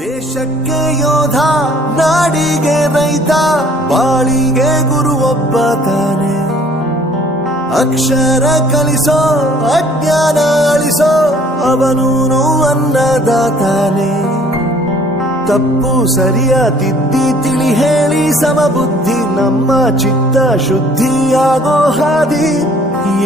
ದೇಶಕ್ಕೆ ಯೋಧ, ನಾಡಿಗೆ ರೈತ, ಬಾಳಿಗೆ ಗುರು ಒಬ್ಬ ತಾನೆ. ಅಕ್ಷರ ಕಲಿಸೋ, ಅಜ್ಞಾನ ಅಳಿಸೋ, ಅವನೂನು ಅನ್ನದಾತಾನೆ. ತಪ್ಪು ಸರಿಯ ತಿದ್ದಿ ತಿಳಿ ಹೇಳಿ ಸಮಬುದ್ಧಿ ನಮ್ಮ ಚಿತ್ತ ಶುದ್ಧಿಯಾಗೋ ಹಾದಿ.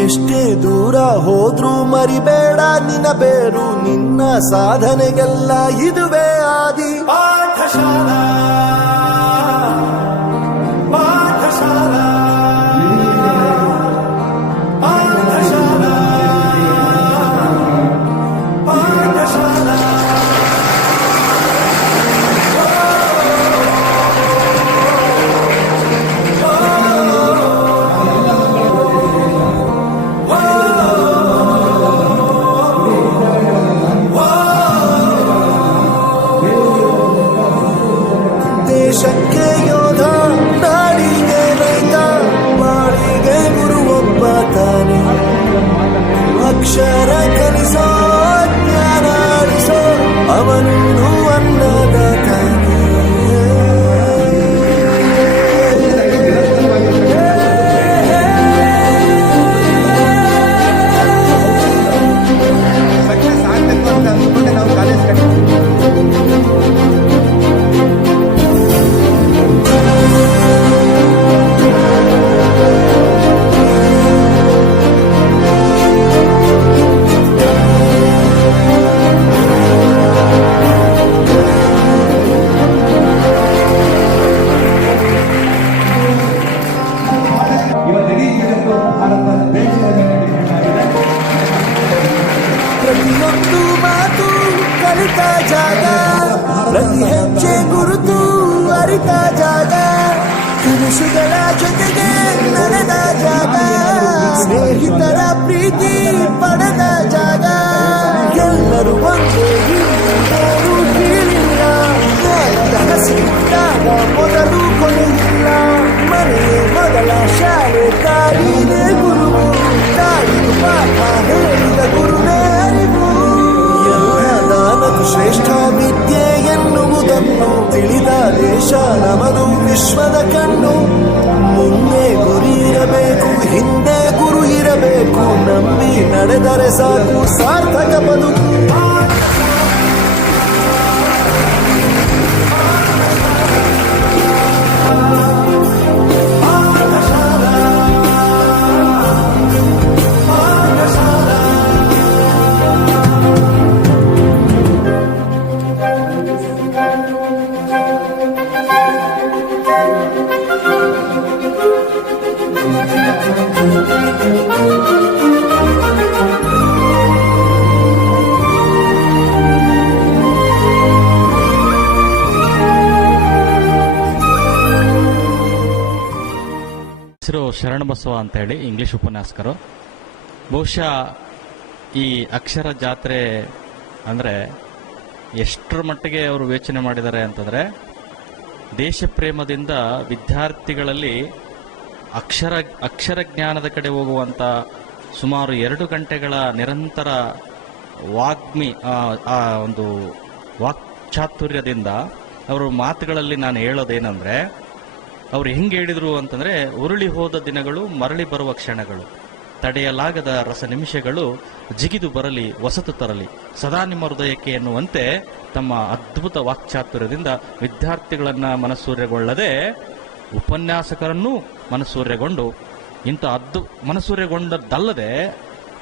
ಎಷ್ಟೇ ದೂರ ಹೋದ್ರೂ ಮರಿಬೇಡ ನಿನ್ನ ಬೇರು, ನಿನ್ನ ಸಾಧನೆಗೆಲ್ಲ ಇದುವೇ ಆದಿ. ಪಾಠಶಾಲಾ ಪಾಠಶಾಲಾ ಪಾಠಶಾಲಾ ಪಾಠಶಾಲಾ. ದೇಶಕ್ಕೆ ಯೋಧ, ನಾಡಿಗೆ ರೈತ, ಬಾಳಿಗೆ ಗುರು ಒಬ್ಬ ತಾನೆ. ಅಕ್ಷರ ಕಲಿಸೋ, ಜ್ಞಾನ ಅಳಿಸೋ, ಅವನು ಅನ್ನದಾತಾನೆ. ಪ್ರತಿಯೊಂದು ಮಾತು ಕಲಿತ ಜಾಗ, ಪ್ರತಿ ಹೆಜ್ಜೆ ಗುರುತು ಅರಿತ ಜಾಗ, ಕನಸುಗಳ ಜೊತೆಗೆ ನಡೆದ ಜಾಗ, ಸ್ನೇಹಿತರ ಪ್ರೀತಿ ಪಡೆದ ಜಾಗ. ಎಲ್ಲರೂ ಒಂದೇ, ಇನ್ನೇನು ತಿಳಿಲ್ಲ, ಹಸಿದಾಗ ಮೊದಲು ಕೊನೆಯಿಲ್ಲ. ಮನೆಯೇ ಮೊದಲ ಶಾಲೆ, ತಾಯಿನೇ ಗುರುವು, ತಾಯಿಗೂ ಪಾಠ ಹೇಳಿದ ಗುರುವೇ ಅರಿವು. ದಾನದು ಶ್ರೇಷ್ಠ ವಿದ್ಯೆ ಎನ್ನುವುದನ್ನು ತಿಳಿದ ದೇಶ ನಮದು ವಿಶ್ವದ ಕಣ್ಣು. ಮುಂದೆ ಗುರಿ ಇರಬೇಕು, ಹಿಂದೆ ಗುರು ಇರಬೇಕು, ನಂಬಿ ನಡೆದರೆ ಸಾಕು ಸಾರ್ಥಕ ಬದುಕು. ಹೆಸರು ಶರಣಬಸವ ಅಂತ ಹೇಳಿ, ಇಂಗ್ಲಿಷ್ ಉಪನ್ಯಾಸಕರು. ಬಹುಶಃ ಈ ಅಕ್ಷರ ಜಾತ್ರೆ ಅಂದರೆ ಎಷ್ಟರ ಮಟ್ಟಿಗೆ ಅವರು ಯೋಚನೆ ಮಾಡಿದ್ದಾರೆ ಅಂತಂದರೆ, ಪ್ರೇಮದಿಂದ ವಿದ್ಯಾರ್ಥಿಗಳಲ್ಲಿ ಅಕ್ಷರ ಜ್ಞಾನದ ಕಡೆ ಹೋಗುವಂಥ ಸುಮಾರು 2 ಗಂಟೆಗಳ ನಿರಂತರ ಒಂದು ವಾಕ್ಚಾತುರ್ಯದಿಂದ ಅವರ ಮಾತುಗಳಲ್ಲಿ ನಾನು ಹೇಳೋದೇನೆಂದರೆ, ಅವರು ಹೆಂಗೆ ಹೇಳಿದರು ಅಂತಂದರೆ, ಉರುಳಿ ಹೋದ ದಿನಗಳು ಮರಳಿ ಬರುವ ಕ್ಷಣಗಳು, ತಡೆಯಲಾಗದ ರಸ ನಿಮಿಷಗಳು ಜಿಗಿದು ಬರಲಿ ಹೊಸತು ತರಲಿ, ಸದಾ ನಿಮ್ಮ ಹೃದಯಕ್ಕೆ ಎನ್ನುವಂತೆ ತಮ್ಮ ಅದ್ಭುತ ವಾಕ್ಚಾತುರ್ಯದಿಂದ ವಿದ್ಯಾರ್ಥಿಗಳನ್ನು ಮನಸೂರ್ಯಗೊಳ್ಳದೆ ಉಪನ್ಯಾಸಕರನ್ನೂ ಮನಸೂರ್ಯಗೊಂಡು, ಇಂಥ ಮನಸೂರ್ಯಗೊಂಡದ್ದಲ್ಲದೆ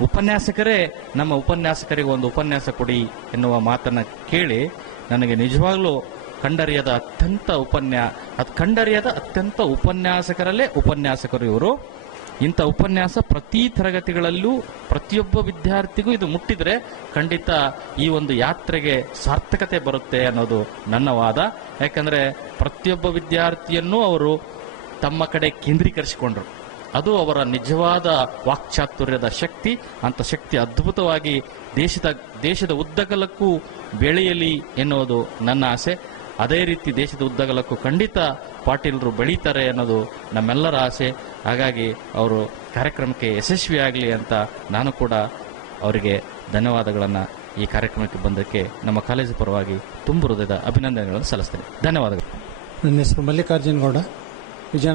ಉಪನ್ಯಾಸಕರೇ ನಮ್ಮ ಉಪನ್ಯಾಸಕರಿಗೆ ಒಂದು ಉಪನ್ಯಾಸ ಕೊಡಿ ಎನ್ನುವ ಮಾತನ್ನು ಕೇಳಿ ನನಗೆ ನಿಜವಾಗ್ಲೂ ಕಂಡರಿಯದ ಅತ್ಯಂತ ಉಪನ್ಯಾಸಕರಲ್ಲೇ ಉಪನ್ಯಾಸಕರು ಇವರು. ಇಂಥ ಉಪನ್ಯಾಸ ಪ್ರತಿ ತರಗತಿಗಳಲ್ಲೂ ಪ್ರತಿಯೊಬ್ಬ ವಿದ್ಯಾರ್ಥಿಗೂ ಇದು ಮುಟ್ಟಿದ್ರೆ ಖಂಡಿತ ಈ ಒಂದು ಯಾತ್ರೆಗೆ ಸಾರ್ಥಕತೆ ಬರುತ್ತೆ ಅನ್ನೋದು ನನ್ನ ವಾದ. ಯಾಕಂದರೆ ಪ್ರತಿಯೊಬ್ಬ ವಿದ್ಯಾರ್ಥಿಯನ್ನು ಅವರು ತಮ್ಮ ಕಡೆ ಕೇಂದ್ರೀಕರಿಸಿಕೊಂಡ್ರು. ಅದು ಅವರ ನಿಜವಾದ ವಾಕ್ಚಾತುರ್ಯದ ಶಕ್ತಿ. ಅಂಥ ಶಕ್ತಿ ಅದ್ಭುತವಾಗಿ ದೇಶದ ಉದ್ದಗಲಕ್ಕೂ ಬೆಳೆಯಲಿ ಎನ್ನುವುದು ನನ್ನ ಆಸೆ. ಅದೇ ರೀತಿ ದೇಶದ ಉದ್ದಗಲಕ್ಕೂ ಖಂಡಿತ ಪಾಟೀಲರು ಬೆಳೀತಾರೆ ಅನ್ನೋದು ನಮ್ಮೆಲ್ಲರ ಆಸೆ. ಹಾಗಾಗಿ ಅವರು ಕಾರ್ಯಕ್ರಮಕ್ಕೆ ಯಶಸ್ವಿಯಾಗಲಿ ಅಂತ ನಾನು ಕೂಡ ಅವರಿಗೆ ಧನ್ಯವಾದಗಳನ್ನು ಈ ಕಾರ್ಯಕ್ರಮಕ್ಕೆ ಬಂದಕ್ಕೆ ನಮ್ಮ ಕಾಲೇಜು ಪರವಾಗಿ ತುಂಬ ಹೃದಯದ ಅಭಿನಂದನೆಗಳನ್ನು ಸಲ್ಲಿಸ್ತೇನೆ. ಧನ್ಯವಾದಗಳು. ನನ್ನ ಹೆಸರು ಮಲ್ಲಿಕಾರ್ಜುನ್ ಗೌಡ, ವಿಜಯನಗರ